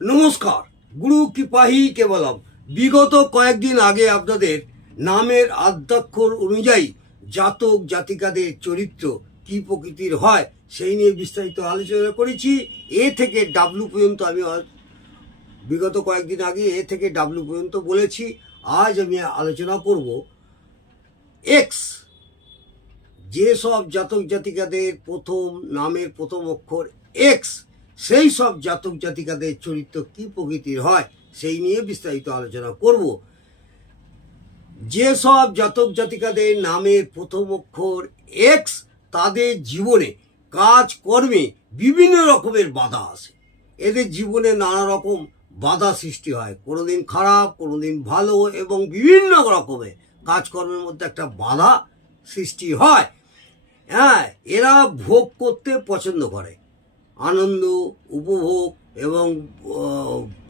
নমস্কার, গুরু কৃপাহি কেবলম। বিগত কয়েকদিন আগে আপনাদের নামের আদ্যাক্ষর অনুযায়ী জাতক জাতিকাদের চরিত্র কি প্রকৃতির হয় সেই নিয়ে বিস্তারিত আলোচনা করেছি। এ থেকে ডাব্লু পর্যন্ত আমি বিগত কয়েকদিন আগে এ থেকে ডাব্লু পর্যন্ত বলেছি। আজ আমি আলোচনা করব এক্স। যেসব জাতক জাতিকাদের প্রথম নামের প্রথম অক্ষর এক্স, সেই সব জাতক জাতিকাদের চরিত্র কি প্রকৃতির হয় সেই নিয়ে বিস্তারিত আলোচনা করব। যেসব জাতক জাতিকাদের নামের প্রথম অক্ষর এক্স, তাদের জীবনে কাজকর্মে বিভিন্ন রকমের বাধা আসে। এদের জীবনে নানা রকম বাধা সৃষ্টি হয়, কোনোদিন খারাপ, কোনোদিন ভালো, এবং বিভিন্ন রকমের কাজকর্মের মধ্যে একটা বাধা সৃষ্টি হয়। হ্যাঁ, এরা ভোগ করতে পছন্দ করে, আনন্দ উপভোগ এবং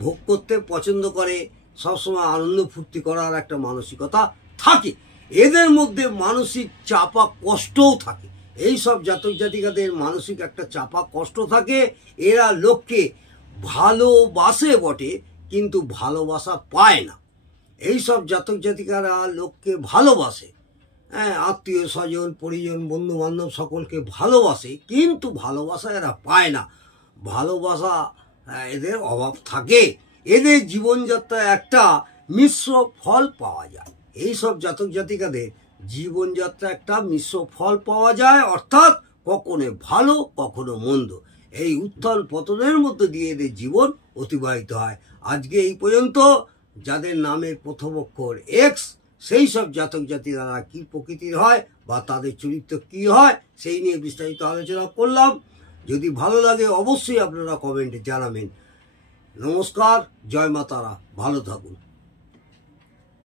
ভোগ করতে পছন্দ করে, সবসময় আনন্দ ফুর্তি করার একটা মানসিকতা থাকে। এদের মধ্যে মানসিক চাপা কষ্টও থাকে। এই সব জাতক জাতিকাদের মানসিক একটা চাপা কষ্ট থাকে। এরা লোককে ভালোবাসে বটে, কিন্তু ভালোবাসা পায় না। এই সব জাতক জাতিকারা লোককে ভালোবাসে, হ্যাঁ, আত্মীয় স্বজন পরিজন বন্ধু বান্ধব সকলকে ভালোবাসে, কিন্তু ভালোবাসা এরা পায় না। ভালোবাসা এদের অভাব থাকে। এদের জীবনযাত্রায় একটা মিশ্র ফল পাওয়া যায়। এই সব জাতক জাতিকাদের জীবনযাত্রা একটা মিশ্র ফল পাওয়া যায়, অর্থাৎ কখনো ভালো কখনো মন্দ। এই উত্থান পতনের মধ্যে দিয়ে এদের জীবন অতিবাহিত হয়। আজকে এই পর্যন্ত। যাদের নামের প্রথম অক্ষর এক্স, সেই সব জাতক জাতিকারা কি প্রকৃতির হয় বা তাদের চরিত্র কি হয় সেই নিয়ে বিস্তারিত আলোচনা করলাম। যদি ভালো লাগে অবশ্যই আপনারা কমেন্টে জানাবেন। নমস্কার, জয় মা তারা, ভালো থাকুন।